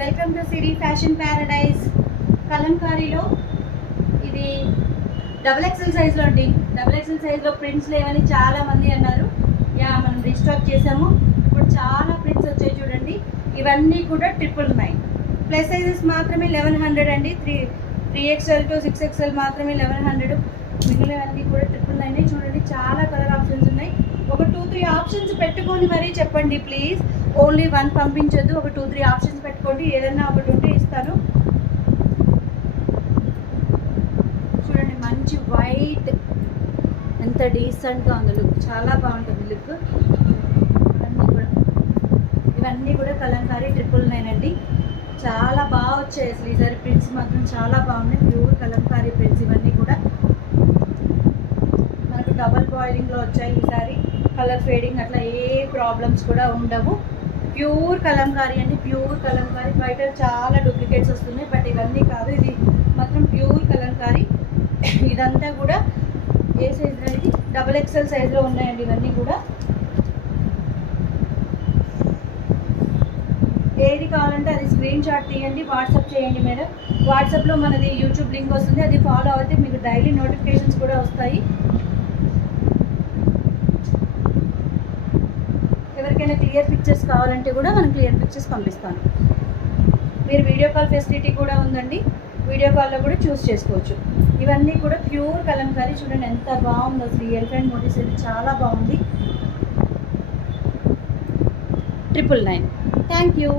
Welcome to Siri fashion paradise. కలంకారీలో ఇది double XL సైజ్లో అండి. డబుల్ ఎక్సెల్ సైజ్లో ప్రింట్స్ లేవని చాలామంది అన్నారు. మనం రీస్టాక్ చేసాము. ఇప్పుడు చాలా ప్రింట్స్ వచ్చాయి చూడండి. ఇవన్నీ కూడా 999. ప్లస్ సైజెస్ మాత్రమే 1100 అండి. 3XL టు 6XL మాత్రమే 1100. మిగిలినవన్నీ కూడా 999 చూడండి. చాలా కలర్ ఆప్షన్స్ ఉన్నాయి. ఒక 2-3 ఆప్షన్స్ పెట్టుకొని మరీ చెప్పండి ప్లీజ్. ఓన్లీ 1 పంపించొద్దు. ఒక 2-3 ఆప్షన్స్ పెట్టుకోండి. ఏదన్నా ఒకటి ఉంటే ఇస్తాను. చూడండి, మంచి వైట్, ఎంత డీసెంట్గా ఉంది లుక్. చాలా బాగుంటుంది లుక్. ఇవన్నీ కూడా కలంకారీ 999 అండి. చాలా బాగా వచ్చాయి అసలు. ఈసారి ప్రింట్స్ మాత్రం చాలా బాగున్నాయి. ప్యూర్ కలంకారీ ప్రింట్స్ ఇవన్నీ కూడా మనకు డబల్ బాయిలింగ్లో వచ్చాయి ఈసారి. కలర్ ఫేడింగ్ అట్లా ఏ ప్రాబ్లమ్స్ కూడా ఉండవు. ప్యూర్ కలంకారీ అండి. ప్యూర్ కలంకారీ. బయట చాలా డూప్లికేట్స్ వస్తున్నాయి, బట్ ఇవన్నీ కాదు. ఇది మాత్రం ప్యూర్ కలంకారీ. ఇదంతా కూడా ఏ సైజ్ అనేది డబల్ ఎక్సెల్ సైజ్లో ఉన్నాయండి ఇవన్నీ కూడా. ఏది కావాలంటే అది స్క్రీన్ షాట్ తీయండి, వాట్సాప్ చేయండి మేడం. వాట్సాప్లో మనది యూట్యూబ్ లింక్ వస్తుంది, అది ఫాలో అవుతే మీకు డైలీ నోటిఫికేషన్స్ కూడా వస్తాయి. ఎవరికైనా క్లియర్ పిక్చర్స్ కావాలంటే కూడా మనం క్లియర్ పిక్చర్స్ పంపిస్తాను. మీరు వీడియో కాల్ ఫెసిలిటీ కూడా ఉందండి. వీడియో కాల్లో కూడా చూస్ చేసుకోవచ్చు. ఇవన్నీ కూడా ప్యూర్ కలంకారీ. చూడండి ఎంత బాగుందో అసలు. ఈ ఎలిఫెంట్ మోటివ్స్ అయితే చాలా బాగుంది. 999. Thank you.